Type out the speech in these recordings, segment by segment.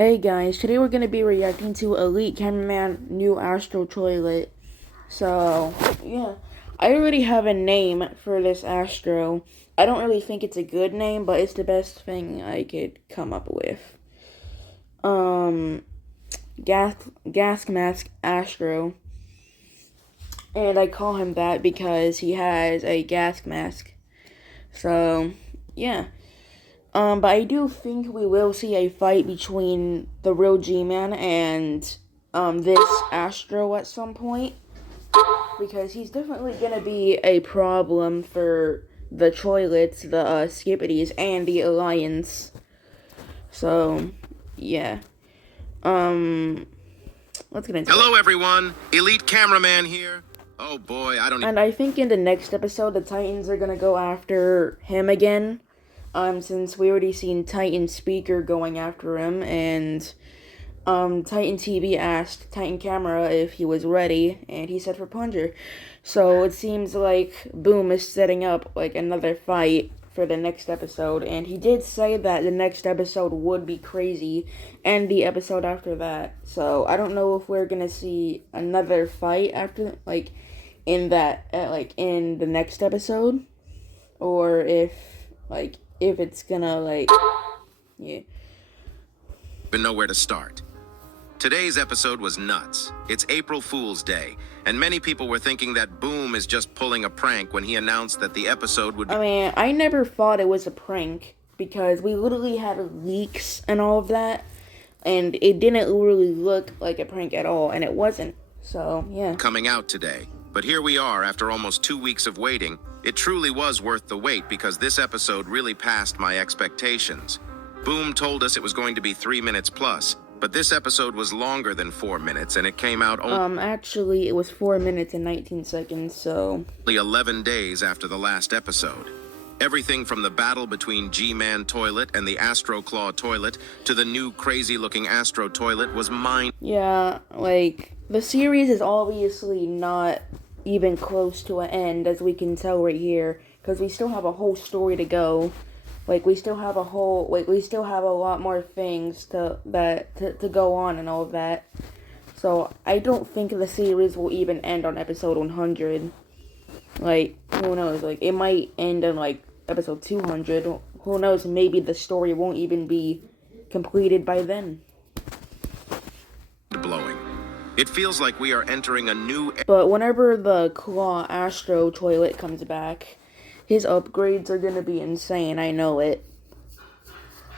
Hey guys, today we're going to be reacting to Elite Cameraman New Astro Toilet. So, yeah, I already have a name for this Astro. I don't really think it's a good name, but it's the best thing I could come up with. Gas Mask Astro. And I call him that because he has a gas mask. So, yeah. But I do think we will see a fight between the real G-Man and, this Astro at some point. Because he's definitely gonna be a problem for the Toilets, the, Skippities, and the Alliance. So, yeah. Let's get into it. Hello, everyone. Elite Cameraman here. Oh, boy, And I think in the next episode, the Titans are gonna go after him again. Since we already seen Titan Speaker going after him, and, Titan TV asked Titan Camera if he was ready, and he said for plunger. So it seems like Boom is setting up, like, another fight for the next episode, and he did say that the next episode would be crazy, and the episode after that. So I don't know if we're gonna see another fight after, like, in that, in the next episode, or if it's gonna, yeah. Even know where to start. Today's episode was nuts. It's April Fool's Day, and many people were thinking that Boom is just pulling a prank when he announced that the episode would be... I mean, I never thought it was a prank, because we literally had leaks and all of that, and it didn't really look like a prank at all, and it wasn't. So, yeah. coming out today. But here we are after almost 2 weeks of waiting. It truly was worth the wait because this episode really passed my expectations. Boom told us it was going to be 3 minutes plus, but this episode was longer than 4 minutes and it came out Actually, it was 4 minutes and 19 seconds, so... only 11 days after the last episode. Everything from the battle between G-Man Toilet and the Astro Claw Toilet to the new crazy-looking Astro Toilet was mind... Yeah, like, the series is obviously not even close to an end, as we can tell right here, because we still have a whole story to go. Like, we still have a lot more things to go on and all of that. So, I don't think the series will even end on episode 100. Like, who knows? Like, it might end on, like, episode 200. Who knows? Maybe the story won't even be completed by then. blowing. It feels like we are entering a new... But whenever the Claw Astro Toilet comes back, his upgrades are gonna be insane, I know it.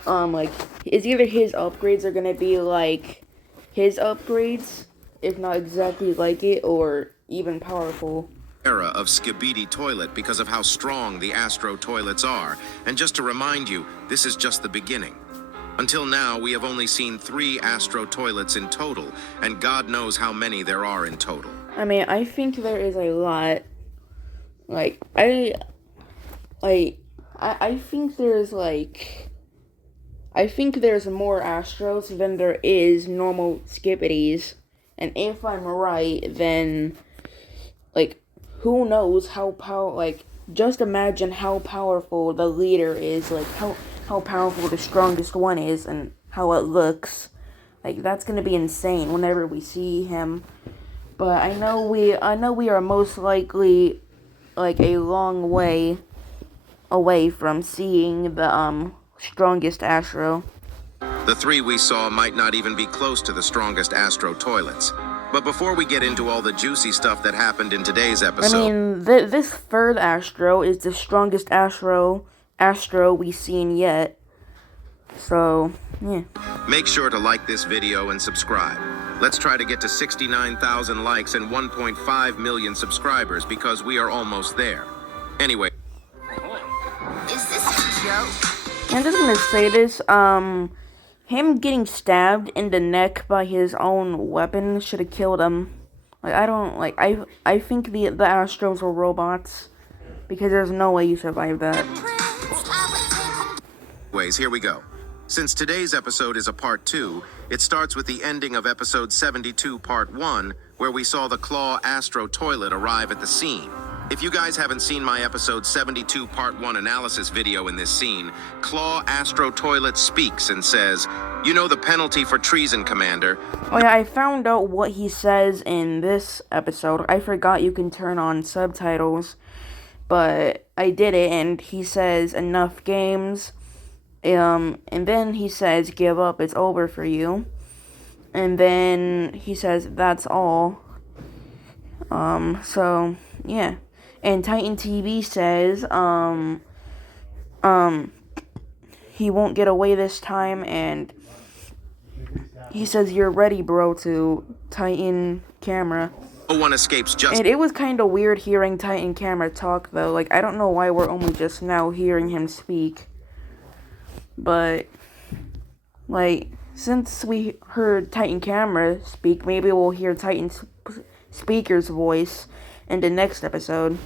It's either his upgrades are gonna be like his upgrades, if not exactly like it, or even powerful. era of Skibidi Toilet because of how strong the Astro Toilets are. And just to remind you, this is just the beginning. Until now, we have only seen 3 Astro Toilets in total, and God knows how many there are in total. I mean, I think there is a lot. I think there's more Astros than there is normal Skippities. And if I'm right, then, who knows how just imagine how powerful the leader is, how powerful the strongest one is, and how it looks. That's gonna be insane whenever we see him. But I know we are most likely, a long way away from seeing the, strongest Astro. The 3 we saw might not even be close to the strongest Astro Toilets. But before we get into all the juicy stuff that happened in today's episode... I mean, this third Astro is the strongest Astro we've seen yet. So, yeah. Make sure to like this video and subscribe. Let's try to get to 69,000 likes and 1.5 million subscribers because we are almost there. Anyway. Is this a joke? I'm just gonna say this, him getting stabbed in the neck by his own weapon should have killed him. I think the Astros were robots, because there's no way you survive that. Anyways, here we go. Since today's episode is a part 2, it starts with the ending of episode 72 part 1, where we saw the Claw Astro Toilet arrive at the scene. If you guys haven't seen my episode 72 part 1 analysis video in this scene, Claw Astro Toilet speaks and says, You know the penalty for treason, Commander. Oh yeah, I found out what he says in this episode. I forgot you can turn on subtitles, but I did it, and he says enough games. And then he says give up, it's over for you. And then he says that's all. So yeah. And Titan TV says he won't get away this time, and he says you're ready, bro, to Titan Camera. No one escapes justice. And it was kind of weird hearing Titan Camera talk, though. Like, I don't know why we're only just now hearing him speak. But, like, since we heard Titan Camera speak, maybe we'll hear Titan Speaker's voice in the next episode.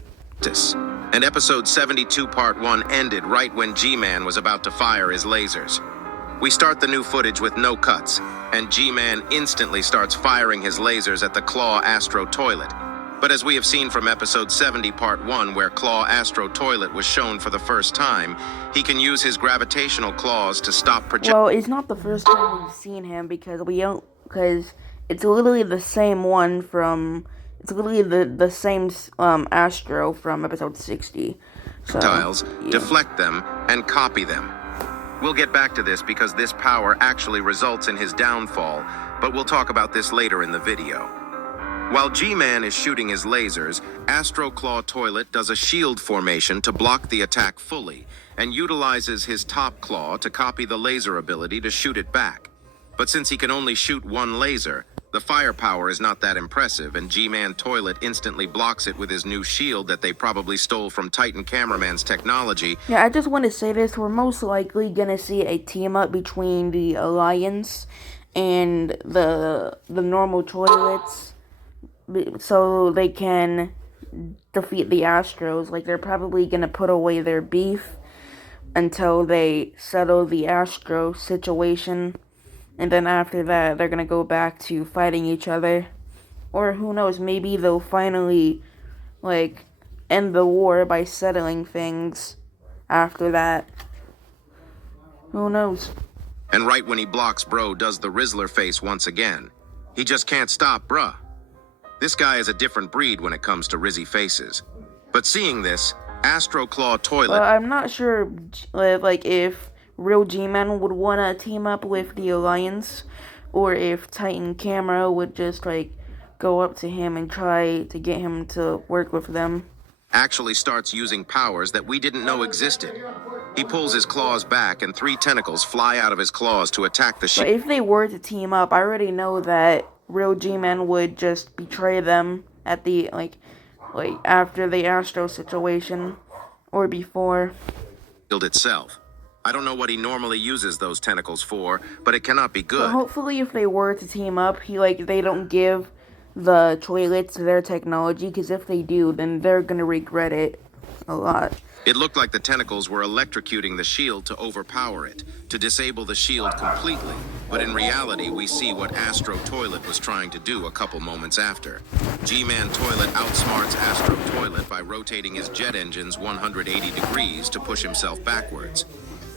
And episode 72 part 1 ended right when G-Man was about to fire his lasers. We start the new footage with no cuts, and G-Man instantly starts firing his lasers at the Claw Astro Toilet. But as we have seen from episode 70 part 1, where Claw Astro Toilet was shown for the first time, he can use his gravitational claws to stop Well, it's not the first time we've seen him, because it's literally the same one from... It's literally the same Astro from episode 60. So, projectiles, yeah. deflect them, and copy them. We'll get back to this because this power actually results in his downfall, but we'll talk about this later in the video. While G-Man is shooting his lasers, Astro Claw Toilet does a shield formation to block the attack fully, and utilizes his top claw to copy the laser ability to shoot it back. But since he can only shoot one laser, the firepower is not that impressive, and G-Man Toilet instantly blocks it with his new shield that they probably stole from Titan Cameraman's technology. Yeah, I just want to say this. We're most likely going to see a team-up between the Alliance and the normal toilets, so they can defeat the Astros. Like, they're probably going to put away their beef until they settle the Astro situation. And then after that, they're gonna go back to fighting each other. Or who knows, maybe they'll finally, like, end the war by settling things after that. Who knows? And right when he blocks Bro does the Rizzler face once again. He just can't stop Bruh. This guy is a different breed when it comes to Rizzy faces. But seeing this, Astro Claw Toilet... I'm not sure, like, if Real G-Man would want to team up with the Alliance, or if Titan Camera would just, like, go up to him and try to get him to work with them. Actually starts using powers that we didn't know existed. He pulls his claws back and 3 tentacles fly out of his claws to attack the But if they were to team up, I already know that Real G-Man would just betray them at the, like after the Astro situation, or before. Shield itself. I don't know what he normally uses those tentacles for, but it cannot be good. But hopefully if they were to team up, they don't give the toilets their technology, because if they do, then they're gonna regret it a lot. It looked like the tentacles were electrocuting the shield to overpower it, to disable the shield completely. But in reality, we see what Astro Toilet was trying to do a couple moments after. G-Man Toilet outsmarts Astro Toilet by rotating his jet engines 180 degrees to push himself backwards.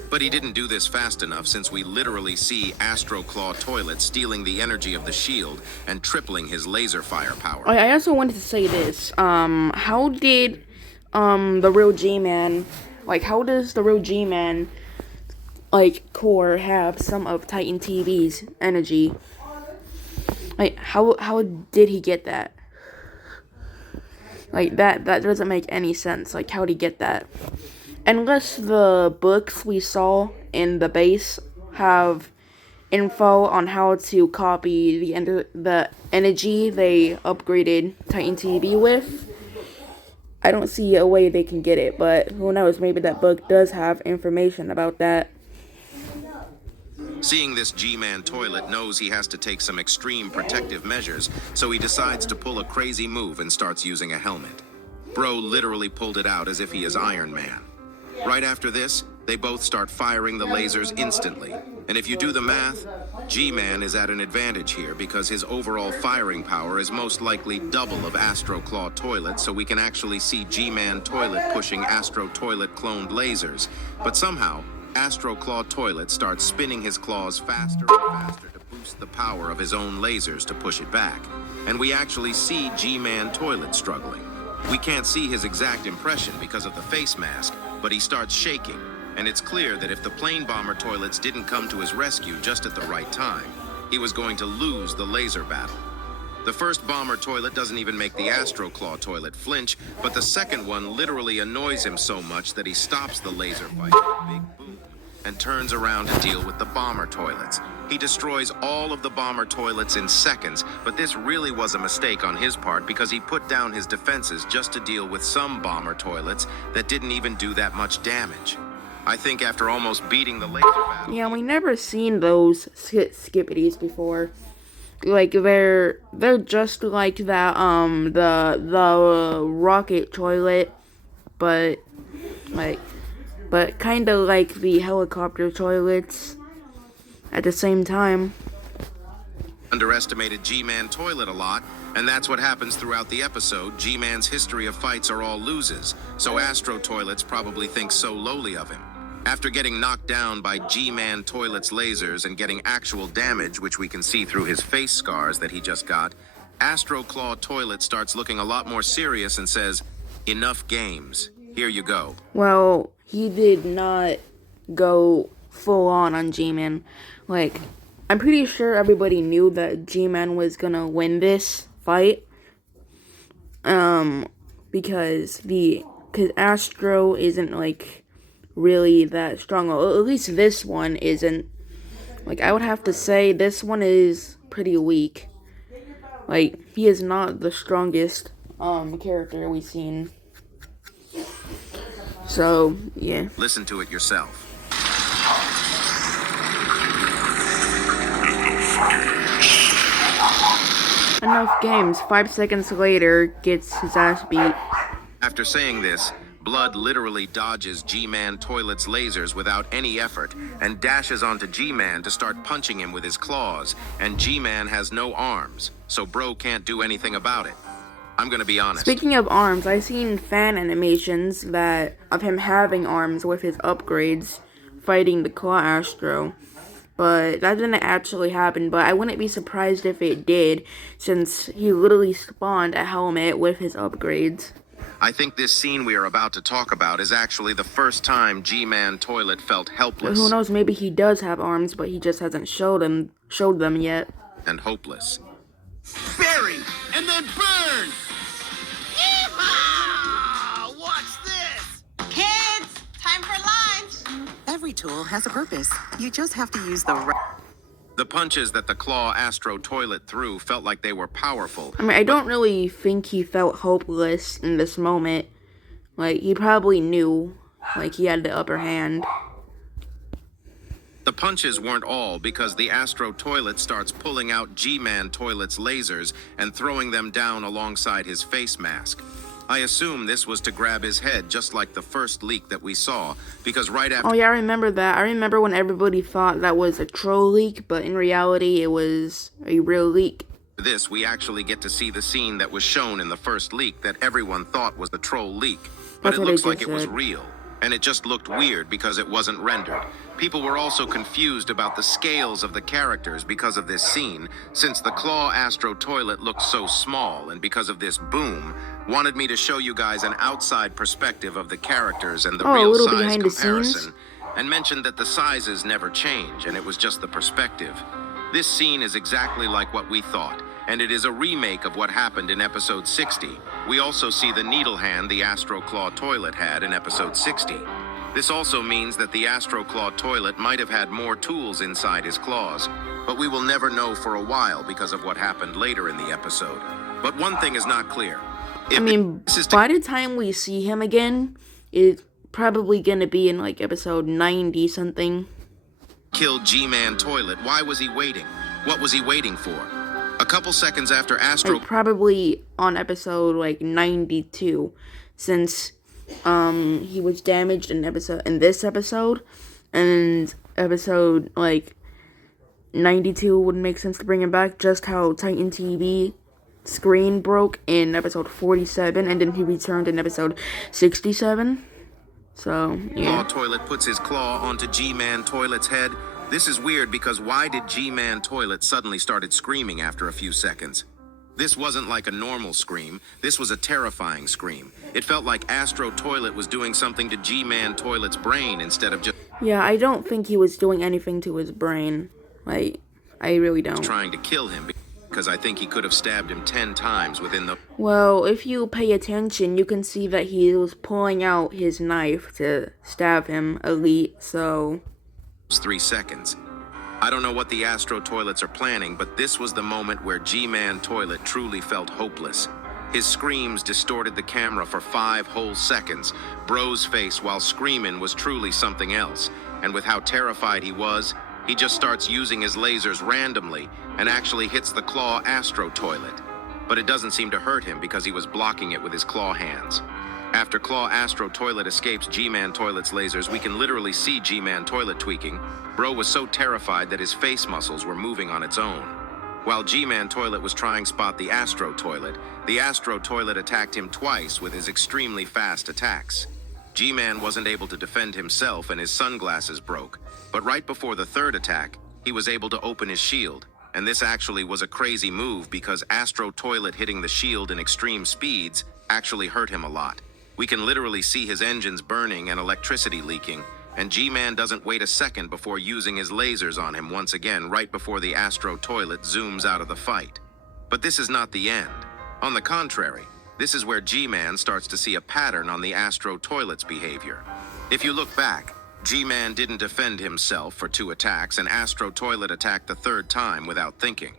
But he didn't do this fast enough, since we literally see Astro Claw Toilet stealing the energy of the shield and tripling his laser firepower. I also wanted to say this. How did the Real G-Man, how does the Real G-Man, core have some of Titan TV's energy? How did he get that? That doesn't make any sense. How'd he get that? Unless the books we saw in the base have info on how to copy the energy they upgraded Titan TV with, I don't see a way they can get it, but who knows, maybe that book does have information about that. Seeing this, G-Man Toilet knows he has to take some extreme protective measures, so he decides to pull a crazy move and starts using a helmet. Bro literally pulled it out as if he is Iron Man. Right after this, they both start firing the lasers instantly. And if you do the math, G-Man is at an advantage here because his overall firing power is most likely double of Astro Claw Toilet, so we can actually see G-Man Toilet pushing Astro Toilet cloned lasers. But somehow, Astro Claw Toilet starts spinning his claws faster and faster to boost the power of his own lasers to push it back. And we actually see G-Man Toilet struggling. We can't see his exact impression because of the face mask, but he starts shaking. And it's clear that if the plane bomber toilets didn't come to his rescue just at the right time, he was going to lose the laser battle. The first bomber toilet doesn't even make the Astro Claw toilet flinch, but the second one literally annoys him so much that he stops the laser fight with a big boom and turns around to deal with the bomber toilets. He destroys all of the bomber toilets in seconds, but this really was a mistake on his part because he put down his defenses just to deal with some bomber toilets that didn't even do that much damage. I think after almost beating the laser battle... Yeah, we never seen those skippities before. Like, they're just like that, the rocket toilet, but kind of like the helicopter toilets at the same time. Underestimated G-Man Toilet a lot, and that's what happens throughout the episode. G-Man's history of fights are all loses, so Astro Toilets probably think so lowly of him. After getting knocked down by G-Man Toilet's lasers and getting actual damage, which we can see through his face scars that he just got, Astro Claw Toilet starts looking a lot more serious and says, "Enough games. Here you go." Well, he did not go full on G-Man. Like, I'm pretty sure everybody knew that G-Man was gonna win this fight. Because Astro isn't, like, really that strong. Well, at least this one isn't. Like, I would have to say this one is pretty weak. Like, he is not the strongest character we've seen. So, yeah. Listen to it yourself. Enough games. 5 seconds later, gets his ass beat. After saying this, Blood literally dodges G-Man Toilet's lasers without any effort and dashes onto G-Man to start punching him with his claws, and G-Man has no arms, so Bro can't do anything about it. I'm gonna be honest. Speaking of arms, I've seen fan animations of him having arms with his upgrades, fighting the Claw Astro. But that didn't actually happen, but I wouldn't be surprised if it did, since he literally spawned a helmet with his upgrades. I think this scene we are about to talk about is actually the first time G-Man Toilet felt helpless. But who knows, maybe he does have arms, but he just hasn't showed them yet. And hopeless. Bury and then burn! Yeehaw! Watch this! Kids, time for lunch. Every tool has a purpose. You just have to use the right... The punches that the Claw Astro Toilet threw felt like they were powerful. I mean, I don't really think he felt hopeless in this moment. Like, he probably knew, like, he had the upper hand. The punches weren't all because the Astro Toilet starts pulling out G-Man Toilet's lasers and throwing them down alongside his face mask. I assume this was to grab his head, just like the first leak that we saw, because right after... Oh yeah, I remember that. I remember when everybody thought that was a troll leak, but in reality, it was a real leak. This, we actually get to see the scene that was shown in the first leak that everyone thought was the troll leak. But it looks like it was real, and it just looked weird because it wasn't rendered. People were also confused about the scales of the characters because of this scene, since the Claw Astro Toilet looked so small, and because of this boom, wanted me to show you guys an outside perspective of the characters and the real size comparison, and mentioned that the sizes never change, and it was just the perspective. This scene is exactly like what we thought, and it is a remake of what happened in episode 60. We also see the needle hand the Astro Claw Toilet had in episode 60. This also means that the Astro Claw Toilet might have had more tools inside his claws, but we will never know for a while because of what happened later in the episode. But one thing is not clear. I mean, by the time we see him again, it's probably gonna be in, like, episode 90 something. Killed G-Man Toilet. Why was he waiting? What was he waiting for? A couple seconds after Astro... Like, probably on episode, like, 92, since he was damaged in this episode, and episode, like, 92 would make sense to bring him back, just how Titan TV screen broke in episode 47, and then he returned in episode 67. So, Claw yeah. Toilet puts his claw onto G-Man Toilet's head. This is weird because why did G-Man Toilet suddenly started screaming after a few seconds? This wasn't like a normal scream. This was a terrifying scream. It felt like Astro Toilet was doing something to G-Man Toilet's brain instead of just Yeah, I don't think he was doing anything to his brain. Like, I really don't. trying to kill him, because I think he could have stabbed him 10 times within the Well, if you pay attention, you can see that he was pulling out his knife to stab him, Elite, so... 3 seconds. I don't know what the Astro Toilets are planning, but this was the moment where G-Man Toilet truly felt hopeless. His screams distorted the camera for 5 whole seconds. Bro's face while screaming was truly something else, and with how terrified he was, he just starts using his lasers randomly and actually hits the Claw Astro Toilet. But it doesn't seem to hurt him because he was blocking it with his claw hands. After Claw Astro Toilet escapes G-Man Toilet's lasers, we can literally see G-Man Toilet tweaking. Bro was so terrified that his face muscles were moving on its own. While G-Man Toilet was trying to spot the Astro Toilet attacked him twice with his extremely fast attacks. G-Man wasn't able to defend himself and his sunglasses broke, but right before the third attack, he was able to open his shield. And this actually was a crazy move because Astro Toilet hitting the shield in extreme speeds actually hurt him a lot. We can literally see his engines burning and electricity leaking, and G-Man doesn't wait a second before using his lasers on him once again right before the Astro Toilet zooms out of the fight. But this is not the end. On the contrary, this is where G-Man starts to see a pattern on the Astro Toilet's behavior. If you look back, G-Man didn't defend himself for 2 attacks, and Astro Toilet attacked the 3rd time without thinking.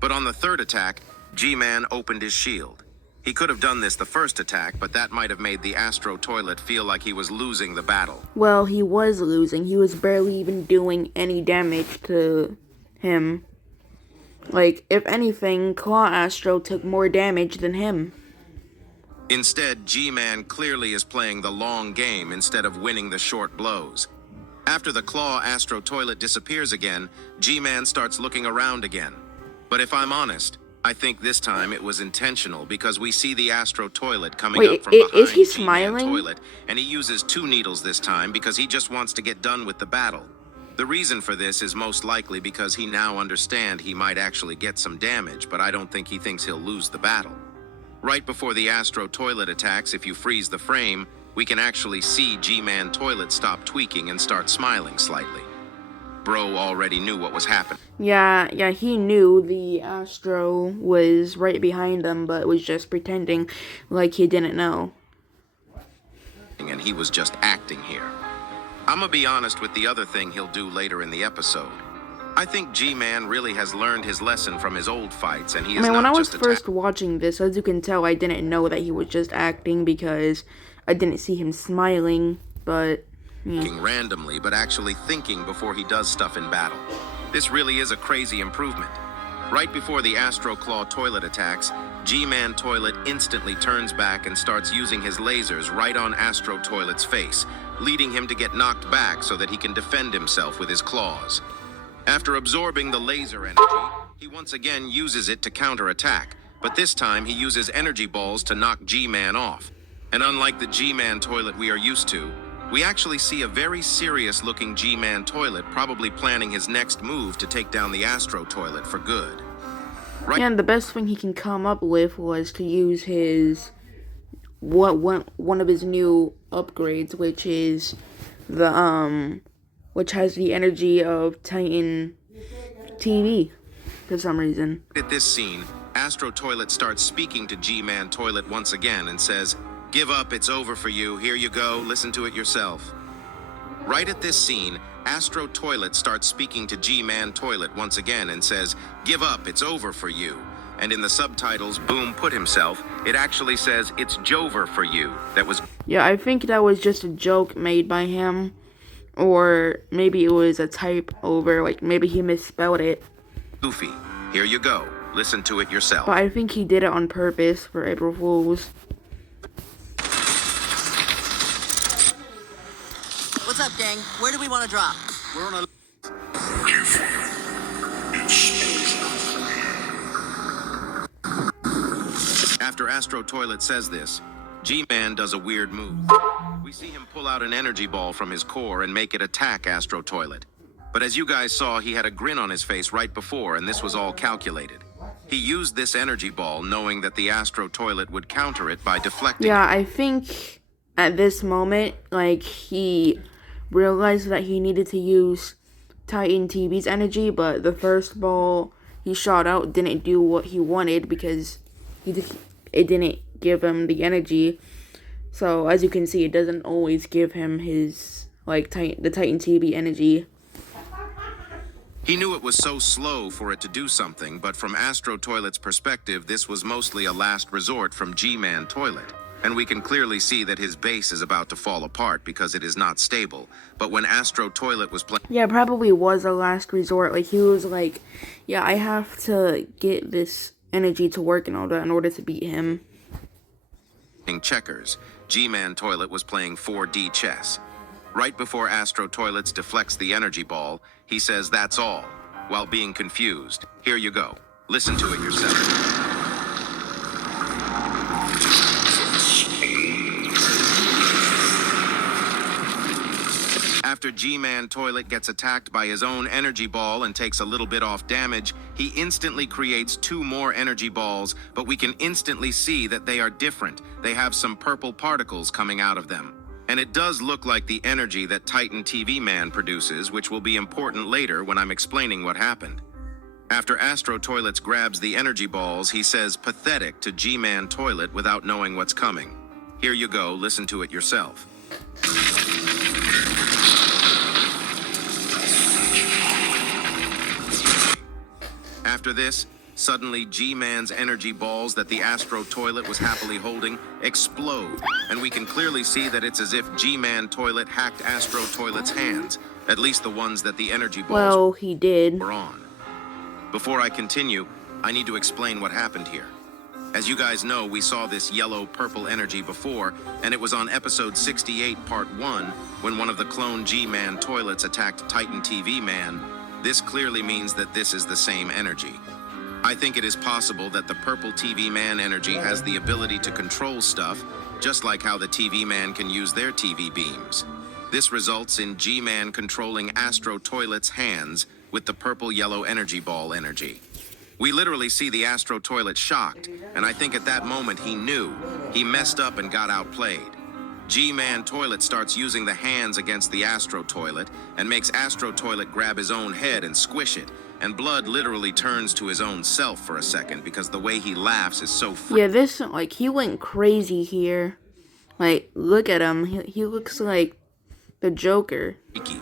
But on the 3rd attack, G-Man opened his shield. He could have done this the 1st attack, but that might have made the Astro Toilet feel like he was losing the battle. Well, he was losing. He was barely even doing any damage to him. Like, if anything, Claw Astro took more damage than him. Instead, G-Man clearly is playing the long game instead of winning the short blows. After the Claw Astro Toilet disappears again, G-Man starts looking around again. But if I'm honest, I think this time it was intentional because we see the Astro Toilet coming up from behind is he G-Man smiling? Toilet, and he uses 2 needles this time because he just wants to get done with the battle. The reason for this is most likely because he now understands he might actually get some damage, but I don't think he thinks he'll lose the battle. Right before the Astro Toilet attacks, if you freeze the frame, we can actually see G-Man Toilet stop tweaking and start smiling slightly. Bro already knew what was happening. Yeah, he knew the Astro was right behind him, but was just pretending like he didn't know. And he was just acting here. I'm gonna be honest with the other thing he'll do later in the episode. I think G-Man really has learned his lesson from his old fights, and he is When I not was just first watching this, as you can tell, I didn't know that he was just acting because I didn't see him smiling, but... attacking randomly, but actually thinking before he does stuff in battle. This really is a crazy improvement. Right before the Astro Claw Toilet attacks, G-Man Toilet instantly turns back and starts using his lasers right on Astro Toilet's face, leading him to get knocked back so that he can defend himself with his claws. After absorbing the laser energy, he once again uses it to counterattack, but this time he uses energy balls to knock G-Man off. And unlike the G-Man Toilet we are used to, we actually see a very serious-looking G-Man Toilet probably planning his next move to take down the Astro Toilet for good. And the best thing he can come up with was to use his... one of his new upgrades, which is the, which has the energy of Titan TV, for some reason. At this scene, Astro Toilet starts speaking to G-Man Toilet once again and says, "Give up, it's over for you. Here you go, listen to it yourself." Right at this scene, Astro Toilet starts speaking to G-Man Toilet once again and says, "Give up, it's over for you." And in the subtitles Boom put himself, it actually says, "It's Jover for you." That was... Yeah, I think that was just a joke made by him. Or maybe it was a type over, like maybe he misspelled it. goofy. Here you go. Listen to it yourself. But I think he did it on purpose for April Fools. What's up, gang? Where do we want to drop? We're on a... After Astro Toilet says this, G-Man does a weird move. We We see him pull out an energy ball from his core and make it attack Astro Toilet. But as you guys saw, he had a grin on his face right before, and this was all calculated. He used this energy ball knowing that the Astro Toilet would counter it by deflecting. Yeah, I think at this moment, like, he realized that he needed to use Titan TV's energy, but the first ball he shot out didn't do what he wanted because it didn't give him the energy. So as you can see, it doesn't always give him his the Titan TV energy. He knew it was so slow for it to do something, but from Astro Toilet's perspective, this was mostly a last resort from G-Man Toilet. And we can clearly see that his base is about to fall apart because it is not stable. But when Astro Toilet was playing... Yeah, probably was a last resort. Like, he was like, yeah, I have to get this energy to work and all that in order to beat him. Checkers, G-Man Toilet was playing 4D chess. Right before Astro Toilets deflects the energy ball, he says that's all, while being confused. Here you go. Listen to it yourself. After G-Man Toilet gets attacked by his own energy ball and takes a little bit off damage, he instantly creates 2 more energy balls, but we can instantly see that they are different. They have some purple particles coming out of them. And it does look like the energy that Titan TV Man produces, which will be important later when I'm explaining what happened. After Astro Toilets grabs the energy balls, he says pathetic to G-Man Toilet without knowing what's coming. Here you go, listen to it yourself. After this, suddenly G-Man's energy balls that the Astro Toilet was happily holding explode, and we can clearly see that it's as if G-Man Toilet hacked Astro Toilet's hands, at least the ones that the energy balls he did. were on. Before I continue, I need to explain what happened here. As you guys know, we saw this yellow-purple energy before, and it was on episode 68, part 1, when one of the clone G-Man Toilets attacked Titan TV Man. This clearly means that this is the same energy. I think it is possible that the purple TV Man energy has the ability to control stuff, just like how the TV Man can use their TV beams. This results in G-Man controlling Astro Toilet's hands with the purple-yellow energy ball energy. We literally see the Astro Toilet shocked, and I think at that moment he knew. He messed up and got outplayed. G-Man Toilet starts using the hands against the Astro Toilet and makes Astro Toilet grab his own head and squish it, and blood literally turns to his own self for a second because the way he laughs is so Yeah, this, like, he went crazy here. Like, look at him. He looks like the Joker. freaky.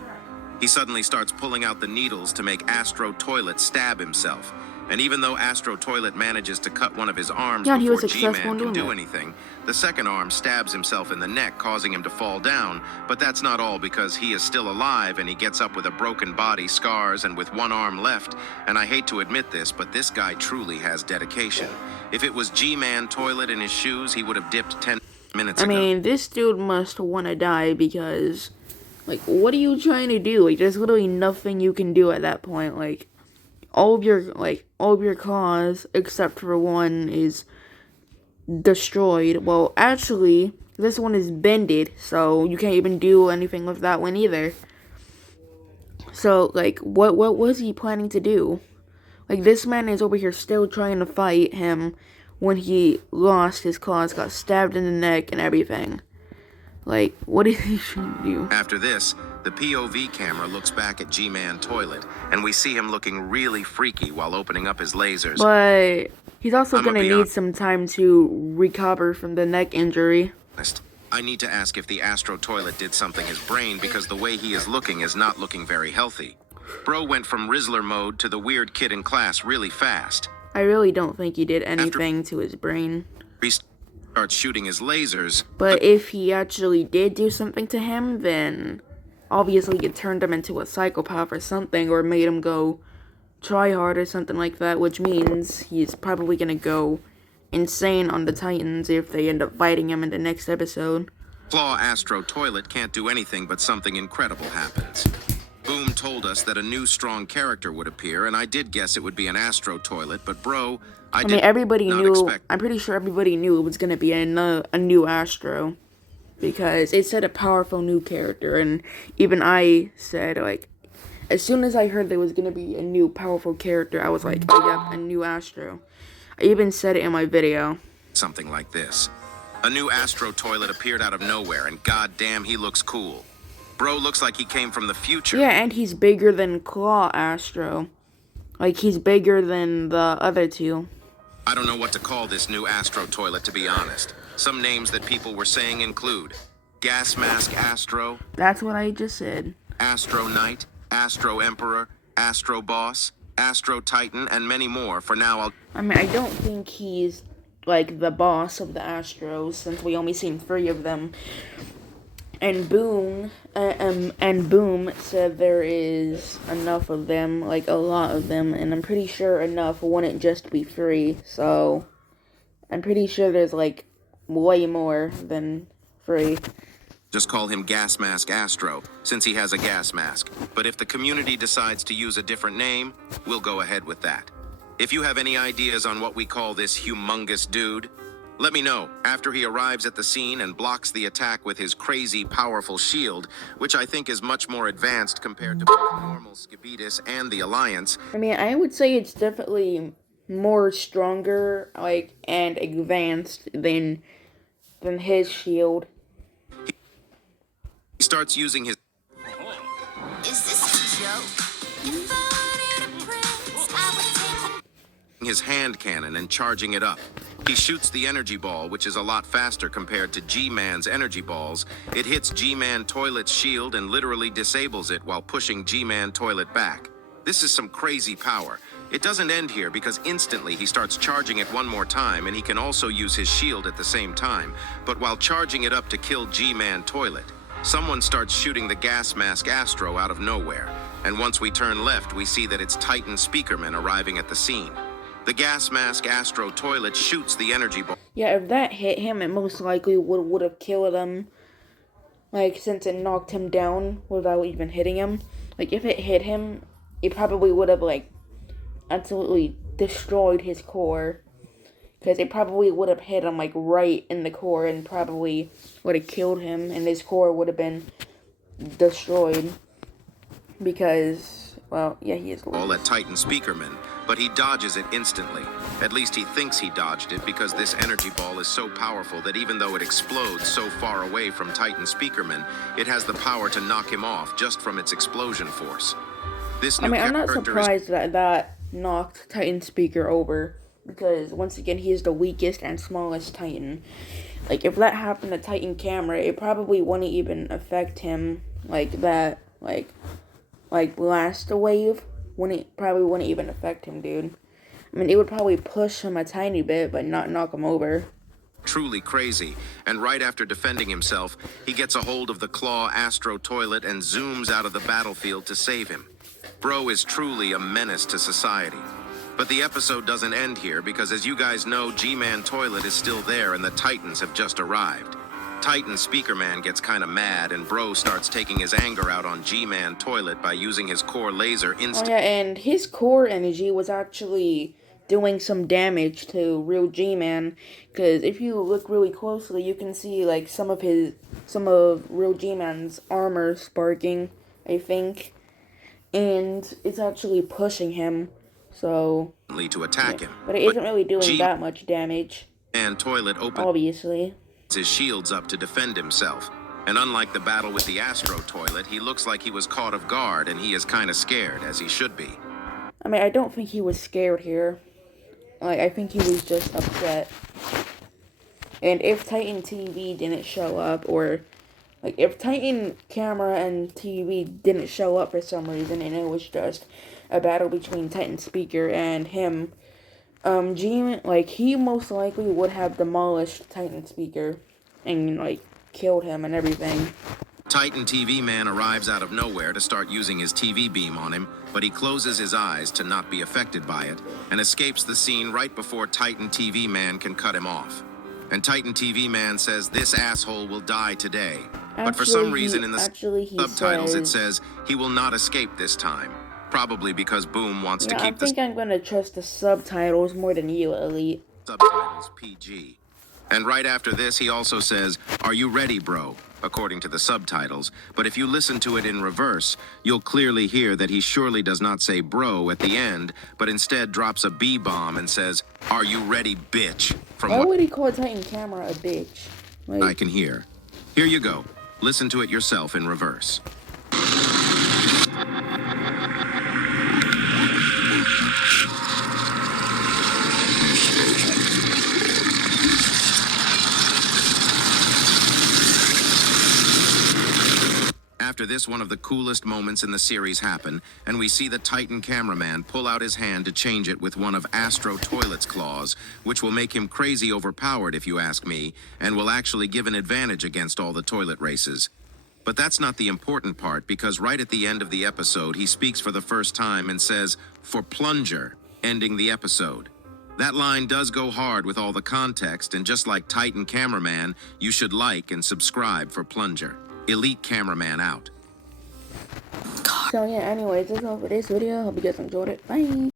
He suddenly starts pulling out the needles to make Astro Toilet stab himself. And even though Astro Toilet manages to cut one of his arms he was before successful G-Man in can doing do that. anything, the second arm stabs himself in the neck, causing him to fall down. But that's not all, because he is still alive and he gets up with a broken body, scars, and with one arm left. And I hate to admit this, but this guy truly has dedication. If it was G-Man Toilet in his shoes, he would have dipped 10 minutes ago. I mean, this dude must want to die because, like, what are you trying to do? Like, there's literally nothing you can do at that point. Like, all of your claws, except for one, is destroyed. Well, actually, this one is bended, so you can't even do anything with that one either. So, like, what was he planning to do? Like, this man is over here still trying to fight him when he lost his claws, got stabbed in the neck and everything. Like, what is he trying to do? After this, the POV camera looks back at G-Man Toilet, and we see him looking really freaky while opening up his lasers. But he's also I'm gonna gonna be need some time to recover from the neck injury. I need to ask if the Astro Toilet did something his brain, because the way he is not looking very healthy. Bro went from Rizzler mode to the weird kid in class really fast. I really don't think he did anything to his brain. He starts shooting his lasers. But if he actually did do something to him, then obviously it turned him into a psychopath or something, or made him go try hard or something like that, which means he's probably gonna go insane on the Titans if they end up fighting him in the next episode. Claw Astro Toilet can't do anything, but something incredible happens. Boom told us that a new strong character would appear, and I did guess it would be an Astro Toilet, but bro, I mean, everybody knew, I'm pretty sure everybody knew it was gonna be a new Astro. because it said a powerful new character, and even I said, like, as soon as I heard there was gonna be a new powerful character, I was like, oh yep, a new Astro. I even said it in my video. Something like this. A new Astro toilet appeared out of nowhere, and goddamn, he looks cool. Bro looks like he came from the future. Yeah, and he's bigger than Claw Astro. Like, he's bigger than the other two. I don't know what to call this new Astro toilet, to be honest. Some names that people were saying include Gas Mask Astro, That's what I just said. Astro Knight, Astro Emperor, Astro Boss, Astro Titan, and many more. For now, I mean, I don't think he's, like, the boss of the Astros, since we only seen 3 of them. And Boom said there is enough of them, like, a lot of them, and I'm pretty sure enough wouldn't just be 3, so I'm pretty sure there's, like, way more than 3. just call him Gas Mask Astro, since he has a gas mask. But if the community decides to use a different name, we'll go ahead with that. If you have any ideas on what we call this humongous dude, let me know after he arrives at the scene and blocks the attack with his crazy powerful shield, which I think is much more advanced compared to both normal Skibitis and the Alliance. I mean, I would say it's definitely more stronger, like, and advanced than his shield. He starts using his Is this a joke? If I wanted a prince, I would take his hand cannon and charging it up. He shoots the energy ball, which is a lot faster compared to G-Man's energy balls. It hits G-Man Toilet's shield and literally disables it while pushing G-Man Toilet back. This is some crazy power. It doesn't end here because instantly he starts charging it one more time, and he can also use his shield at the same time. But while charging it up to kill G-Man Toilet, someone starts shooting the Gas Mask Astro out of nowhere. And once we turn left, we see that it's Titan Speakerman arriving at the scene. The Gas Mask Astro Toilet shoots the energy ball. Yeah, if that hit him, it most likely would have killed him. Like, since it knocked him down without even hitting him. Like, if it hit him, it probably would have, like, absolutely destroyed his core. Because it probably would have hit him, like, right in the core and probably would have killed him. And his core would have been destroyed. Because, well, yeah, he is All at Titan Speakerman, but he dodges it instantly. At least he thinks he dodged it because this energy ball is so powerful that even though it explodes so far away from Titan Speakerman, it has the power to knock him off just from its explosion force. This new I'm not character surprised that knocked Titan Speaker over. Because, once again, he is the weakest and smallest Titan. Like, if that happened to Titan Camera, it probably wouldn't even affect him like that. Like Blast Wave probably wouldn't even affect him, dude. I mean, it would probably push him a tiny bit, but not knock him over. truly crazy, and right after defending himself, he gets a hold of the Claw Astro Toilet and zooms out of the battlefield to save him. Bro is truly a menace to society. But the episode doesn't end here because, as you guys know, G-Man Toilet is still there and the Titans have just arrived. Titan Speakerman gets kinda mad and Bro starts taking his anger out on G-Man Toilet by using his core laser Oh instantly. yeah, and his core energy was actually doing some damage to real G-Man, because if you look really closely, you can see like some of real G-Man's armor sparking, I think, and it's actually pushing him. So to attack him. but it isn't really doing that much damage, G-Man Toilet opens obviously. his shields up to defend himself. And unlike the battle with the Astro Toilet, he looks like he was caught off guard and he is kinda scared, as he should be. I mean, I don't think he was scared here. Like, I think he was just upset. And if Titan TV didn't show up, or like if Titan Camera and TV didn't show up for some reason, and it was just a battle between Titan Speaker and him, he most likely would have demolished Titan Speaker and like killed him and everything. Titan TV Man arrives out of nowhere to start using his TV beam on him, but he closes his eyes to not be affected by it and escapes the scene right before Titan TV Man can cut him off. And Titan TV Man says this asshole will die today. But for some reason in the subtitles it says he will not escape this time. Probably because Boom wants to keep I'm gonna trust the subtitles more than you, Elite. subtitles PG. And right after this, he also says, "Are you ready, bro?" according to the subtitles. But if you listen to it in reverse, you'll clearly hear that he surely does not say bro at the end, but instead drops a B-bomb and says, "Are you ready, bitch?" From Why what would he call Titan Camera a bitch? Like, I can hear. Here you go. Listen to it yourself in reverse. After this, one of the coolest moments in the series happen, and we see the Titan cameraman pull out his hand to change it with one of Astro Toilet's claws, which will make him crazy overpowered if you ask me, and will actually give an advantage against all the toilet races. But that's not the important part, because right at the end of the episode, he speaks for the first time and says, "For Plunger," ending the episode. That line does go hard with all the context, and just like Titan Cameraman, you should like and subscribe for Plunger. Elite Cameraman out. so yeah, anyways, that's all for this video. Hope you guys enjoyed it. Bye.